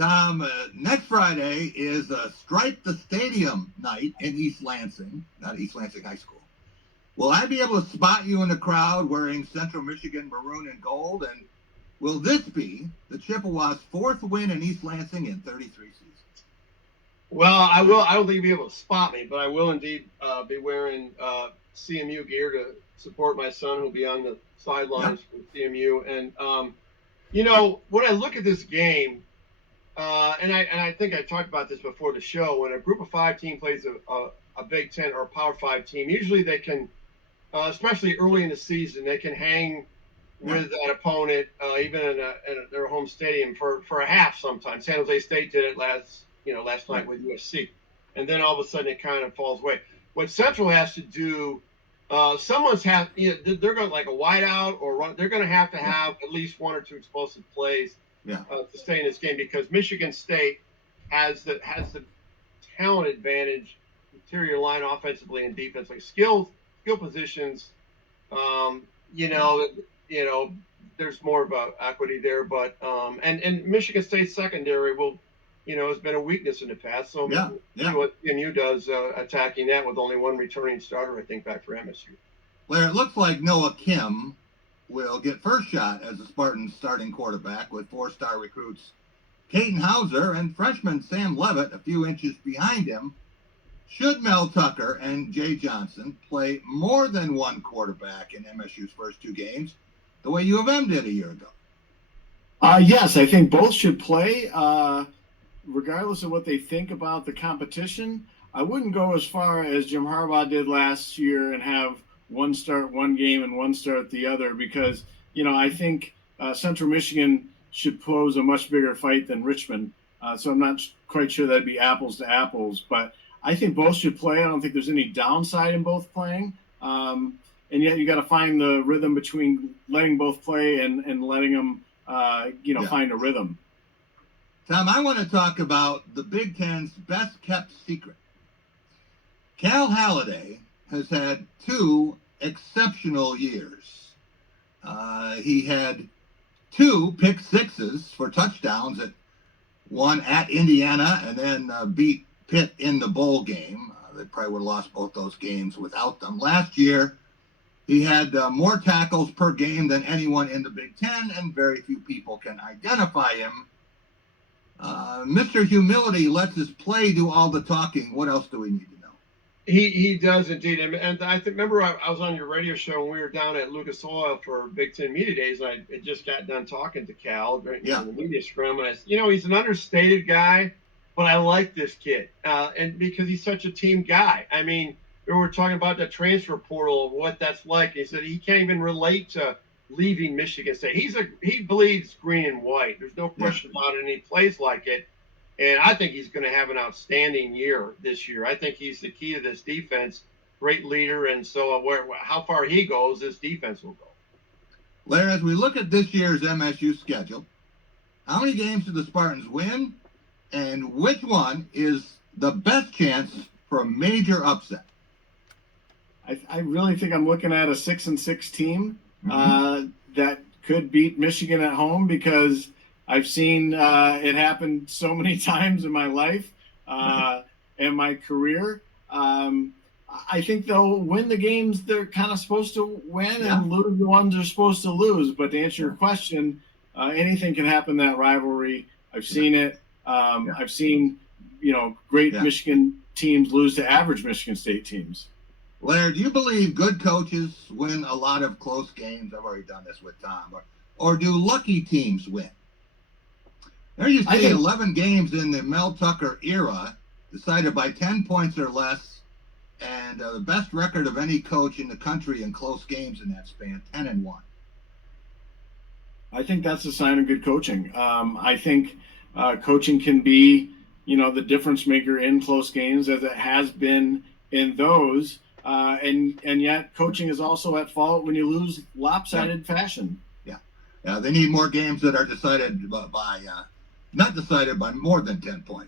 Tom, next Friday is Stripe the Stadium night in East Lansing, not East Lansing High School. Will I be able to spot you in the crowd wearing Central Michigan maroon and gold? And will this be the Chippewas' fourth win in East Lansing in 33 seasons? Well, I will. I don't think you'll be able to spot me, but I will indeed be wearing CMU gear to support my son, who'll be on the sidelines for CMU. And when I look at this game, and I think I talked about this before the show, when a Group of 5 team plays a Big Ten or a Power 5 team, usually they can, especially early in the season, they can hang with that opponent, even in their home stadium for a half sometimes. San Jose State did it last night with USC. And then all of a sudden it kind of falls away. What Central has to do, they're going like a wideout or run. They're going to have at least one or two explosive plays to stay in this game, because Michigan State has the talent advantage, interior line offensively and defensively, skill positions. There's more of a equity there, but and Michigan State's secondary has been a weakness in the past. So what CMU does attacking that with only one returning starter, I think, back for MSU. Well, it looks like Noah Kim will get first shot as the Spartans starting quarterback, with 4-star recruits Caden Hauser and freshman Sam Levitt a few inches behind him. Should Mel Tucker and Jay Johnson play more than one quarterback in MSU's first 2 games, the way U of M did a year ago? Yes, I think both should play, regardless of what they think about the competition. I wouldn't go as far as Jim Harbaugh did last year and have one start one game and one start the other, because, I think Central Michigan should pose a much bigger fight than Richmond. So I'm not quite sure that'd be apples to apples, but I think both should play. I don't think there's any downside in both playing. And yet you got to find the rhythm between letting both play and letting them, find a rhythm. Tom, I want to talk about the Big Ten's best kept secret. Cal Haladay has had 2 exceptional years. He had 2 pick sixes for touchdowns, one at Indiana and then beat Pitt in the bowl game. They probably would have lost both those games without them. Last year, he had more tackles per game than anyone in the Big Ten, and very few people can identify him. Mr. Humility lets his play do all the talking. What else do we need to know? He does indeed. And I remember I was on your radio show when we were down at Lucas Oil for Big Ten Media Days, and I had just got done talking to Cal during the media scrum. And I said, he's an understated guy, but I like this kid. And because he's such a team guy. I mean, we were talking about the transfer portal, what that's like. He said he can't even relate to leaving Michigan State. He bleeds green and white. There's no question about it, and he plays like it. And I think he's going to have an outstanding year this year. I think he's the key to this defense. Great leader, and so how far he goes, this defense will go. Larry, as we look at this year's MSU schedule, how many games do the Spartans win, and which one is the best chance for a major upset? I really think I'm looking at a 6-6 team that could beat Michigan at home, because I've seen it happen so many times in my life and my career. I think they'll win the games they're kind of supposed to win and lose the ones they're supposed to lose. But to answer your question, anything can happen in that rivalry. I've seen it. I've seen, great Michigan teams lose to average Michigan State teams. Larry, do you believe good coaches win a lot of close games? I've already done this with Tom. Or do lucky teams win? There you see 11 games in the Mel Tucker era decided by 10 points or less, and the best record of any coach in the country in close games in that span, 10-1. I think that's a sign of good coaching. I think coaching can be, the difference maker in close games, as it has been in those. And yet coaching is also at fault when you lose lopsided fashion. Yeah, they need more games that are decided by not decided by more than 10 points.